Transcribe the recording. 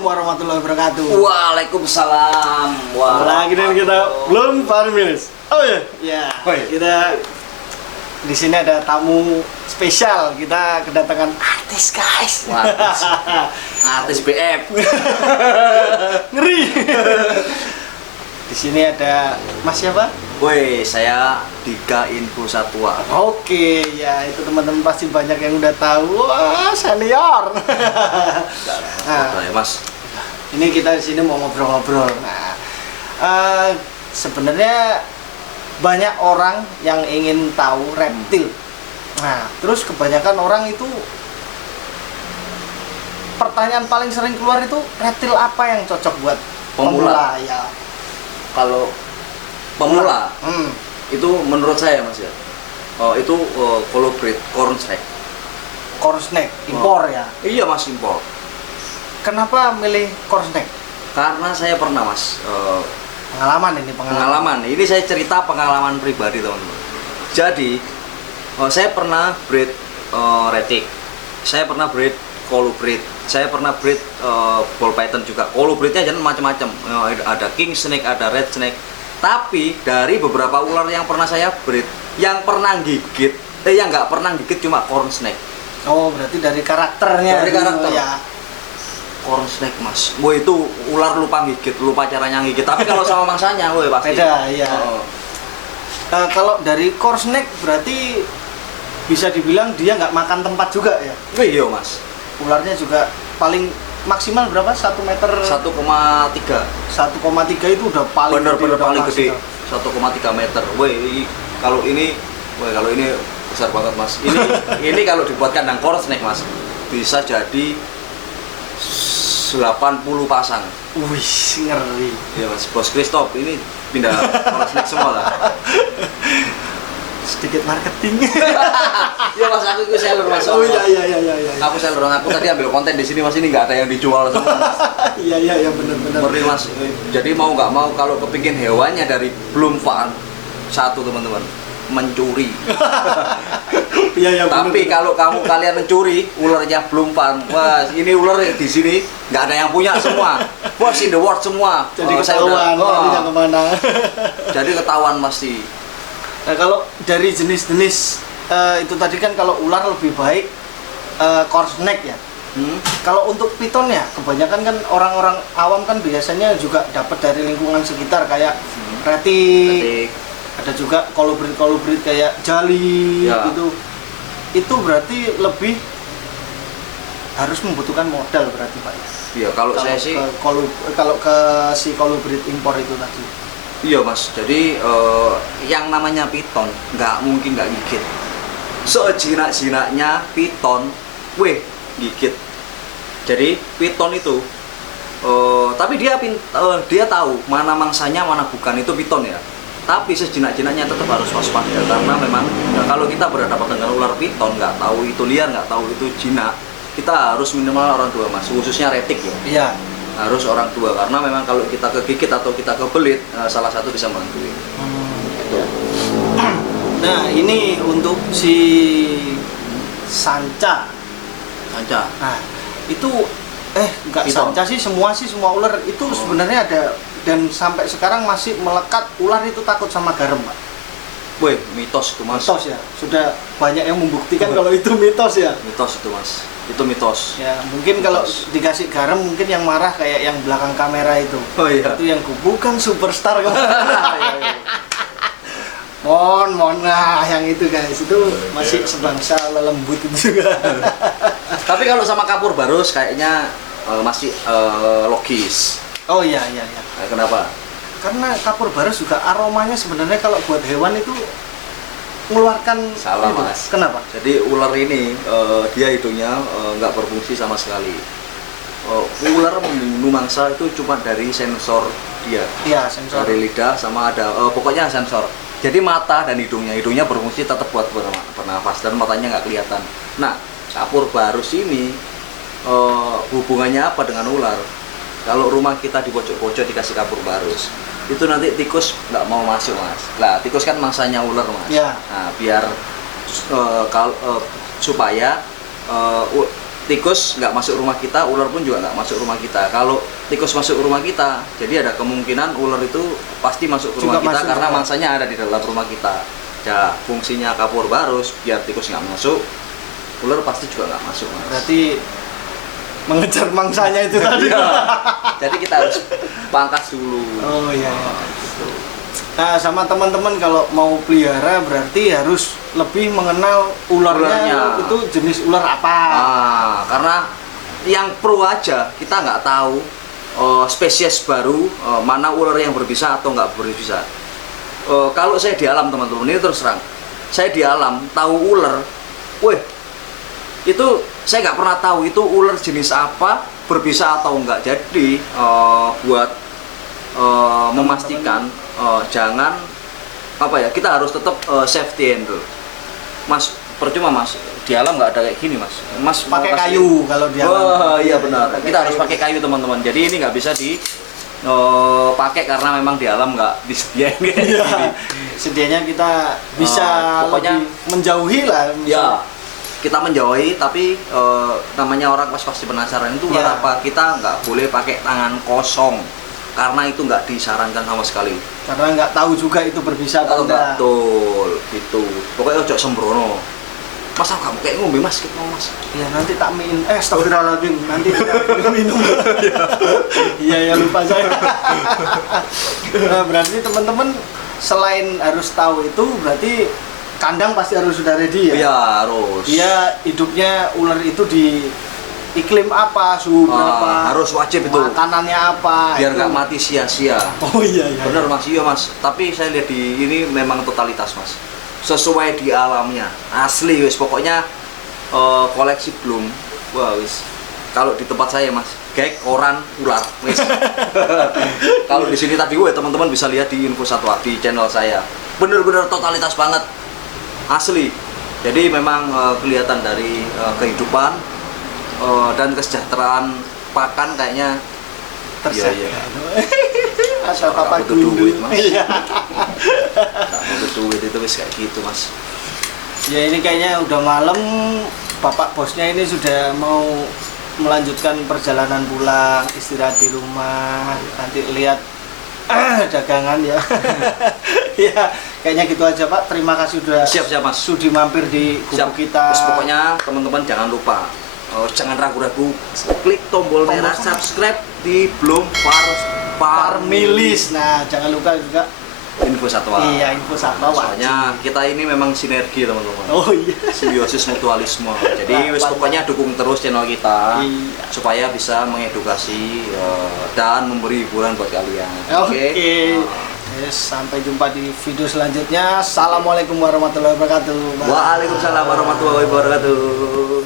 Assalamualaikum warahmatullahi wabarakatuh. Waalaikumsalam. Lagi dan kita belum 5 minutes. Oh ya, ya. Oh, iya. Kita di sini ada tamu spesial. Kita kedatangan artis, guys. Wah, artis BF. Ngeri. Di sini ada Mas siapa? Woi, saya Dika Info Satwa. Oke, ya itu teman-teman pasti banyak yang udah tahu. Wah, senior. Nah, Ya, Mas. ini kita di sini mau ngobrol-ngobrol. Nah, sebenarnya banyak orang yang ingin tahu reptil. Nah, terus kebanyakan orang itu pertanyaan paling sering keluar itu reptil apa yang cocok buat pemula ya. Kalau pemula itu menurut saya Mas ya. Itu colobrid corn snake. Corn snake impor ya. Iya Mas, impor. Kenapa milih corn snake? Karena saya pernah Mas Pengalaman. Ini saya cerita pengalaman pribadi teman-teman. Jadi saya pernah breed retic, saya pernah breed colobrid, saya pernah breed ball python juga. Colobridnya jangan macam-macam, ada king snake, ada red snake. Tapi dari beberapa ular yang pernah saya breed, yang pernah gigit, yang nggak pernah gigit cuma corn snake. Oh, berarti dari karakternya. Dari karakter. Ya. Corn snake Mas, woi itu ular lupa gigit, lupa caranya gigit. Tapi kalau sama mangsanya, woi pasti. Beda, ya. Kalau dari corn snake berarti bisa dibilang dia nggak makan tempat juga ya. Iya Mas. Ularnya juga paling maksimal berapa? 1 meter? 1,3. 1,3 itu udah paling Bener-bener udah paling gede. maksimal. 1,3 meter. Woi, kalau ini besar banget Mas. Ini kalau dibuat kandang corn snake Mas, bisa jadi 80 pasang. Wih, ngeri. Iya Mas, Bos Christoph ini pindah corn snake semua lah. Sedikit marketing. Iya Mas, aku itu seller Mas. Oh iya. Aku seller, aku tadi ambil konten di sini Mas, ini nggak ada yang dijual semua. Iya benar. Ngeri Mas. Jadi mau nggak mau kalau kepingin hewannya dari Bloom Farm, satu teman-teman, mencuri. Iya Tapi kalau kalian mencuri ularnya Bloom Farm, wah ini ular di sini nggak ada yang punya semua, bos in the world semua. Jadi ketahuan larinya kemana. Jadi ketahuan pasti. Nah, kalau dari jenis-jenis itu tadi kan kalau ular lebih baik corn snake ya. Kalau untuk piton ya kebanyakan kan orang-orang awam kan biasanya juga dapat dari lingkungan sekitar kayak retic. Ada juga kolibrit kayak jali ya. Itu berarti lebih harus membutuhkan modal berarti Pak. Iya, kalau saya sih kalau ke si kolibrit impor itu tadi. Iya Mas, jadi yang namanya piton nggak mungkin nggak gigit. Sejinak-jinaknya piton, gigit. Jadi piton itu, tapi dia tahu mana mangsanya mana bukan, itu piton ya. Tapi sejinak-jinaknya tetap harus waspada karena memang kalau kita berhadapan dengan ular piton nggak tahu itu liar, nggak tahu itu jinak, kita harus minimal orang tua Mas, khususnya retic ya. Iya. Harus orang tua karena memang kalau kita kegigit atau kita kebelit, salah satu bisa bantuin. Gitu. Nah ini untuk si sanca. Nah itu nggak sanca sih, semua ular itu sebenarnya ada. Dan sampai sekarang masih melekat ular itu takut sama garam Pak. Woi, mitos itu Mas. Mitos ya, sudah banyak yang membuktikan kalau itu mitos ya. Mitos itu Mas, itu mitos. Ya mungkin kalau dikasih garam mungkin yang marah kayak yang belakang kamera itu. Oh iya. Itu yang bukan superstar kemarin. Mohon nah yang itu guys, itu masih sebangsa lembut itu juga. Tapi kalau sama kapur barus kayaknya masih logis. Oh iya. Kenapa? Karena kapur barus juga aromanya sebenarnya kalau buat hewan itu mengeluarkan salah itu. Mas. Kenapa? Jadi ular ini dia hidungnya nggak berfungsi sama sekali. Ular membunuh mangsa itu cuma dari sensor dia. Iya, sensor. Dari lidah sama ada pokoknya sensor. Jadi mata dan hidungnya berfungsi tetap buat bernafas dan matanya nggak kelihatan. Nah, kapur barus ini hubungannya apa dengan ular? Kalau rumah kita di pojok-pojok dikasih kapur barus, itu nanti tikus nggak mau masuk Mas. Lah tikus kan mangsanya ular Mas. Ya. Nah biar supaya tikus nggak masuk rumah kita, ular pun juga nggak masuk rumah kita. Kalau tikus masuk rumah kita, jadi ada kemungkinan ular itu pasti masuk ke rumah Juga kita masuk karena ya. mangsanya ada di dalam rumah kita. Ya, fungsinya kapur barus biar tikus nggak masuk, ular pasti juga nggak masuk, Mas. Berarti mengejar mangsanya itu tadi. Iya. Jadi kita harus pangkas dulu. Oh iya, iya. Nah, sama teman-teman kalau mau pelihara berarti harus lebih mengenal ularnya, Ularnya. itu jenis ular apa. Karena yang pro aja kita nggak tahu spesies baru mana ular yang berbisa atau nggak berbisa. Kalau saya di alam teman-teman ini terus terang, saya di alam tahu ular, weh itu saya nggak pernah tahu itu ular jenis apa, berbisa atau enggak. Jadi buat memastikan jangan apa ya, kita harus tetap safety handle, Mas. Percuma Mas, di alam nggak ada kayak gini Mas. Mas mau Pakai kasih- kayu kalau dia. Wah iya benar, Pakai kita harus kayu. pakai kayu teman-teman. Jadi ini nggak bisa di pakai karena memang di alam nggak disediain kayak Iya. gini. Sedianya kita bisa Pokoknya- lebih menjauhi lah. Ya, kita menjauhi, tapi namanya orang pasti penasaran itu ular Ya. apa. Kita nggak boleh pakai tangan kosong karena itu nggak disarankan sama sekali. Karena nggak tahu juga itu berbisa atau enggak. Betul, gitu. Pokoknya ojo sembrono. Mas, aku kamu kayak ngombe Mas, gitu Mas. Ya nanti tak minum. Astagfirullahaladzim. Nanti tidak minum. Iya ya, lupa saya. Nah, berarti teman-teman selain harus tahu itu berarti kandang pasti harus sudah ready ya. Iya harus. Dia hidupnya ular itu di iklim apa, suhu berapa, harus wajib itu. makanannya apa. Biar itu. nggak mati sia-sia. Oh iya iya. Bener Mas, iya Mas. Tapi saya lihat di ini memang totalitas Mas. Sesuai di alamnya. Asli wis pokoknya koleksi belum. Wah wis. Kalau di tempat saya Mas, kayak koran ular wis. Kalau di sini tadi teman-teman bisa lihat di Info Satwa di channel saya. Bener-bener totalitas banget. Asli. Jadi memang kelihatan dari kehidupan dan kesejahteraan pakan kayaknya Tersedia. iya. Asal Nggak apa butuh duit, dulu. Mas. Iya. Nggak butuh duit itu wis kayak gitu Mas. Ya ini kayaknya udah malam. Bapak bosnya ini sudah mau melanjutkan perjalanan pulang, istirahat di rumah. Nanti lihat dagangan ya. Ya, kayaknya gitu aja Pak. Terima kasih sudah Siap Mas. sudi mampir di Siap. gubuk kita. Terus pokoknya teman-teman jangan lupa jangan ragu-ragu klik tombol merah subscribe di Bloom Farmilis. Nah, jangan lupa juga Info Satwa. iya info satwa wajib. Soalnya kita ini memang sinergi teman-teman. Oh iya. Simbiosis mutualisme. Jadi wis Mantap. pokoknya dukung terus channel kita Iya. supaya bisa mengedukasi dan memberi hiburan buat kalian. Oke. Yes, sampai jumpa di video selanjutnya. Assalamualaikum warahmatullahi wabarakatuh. Bye. Waalaikumsalam warahmatullahi wabarakatuh.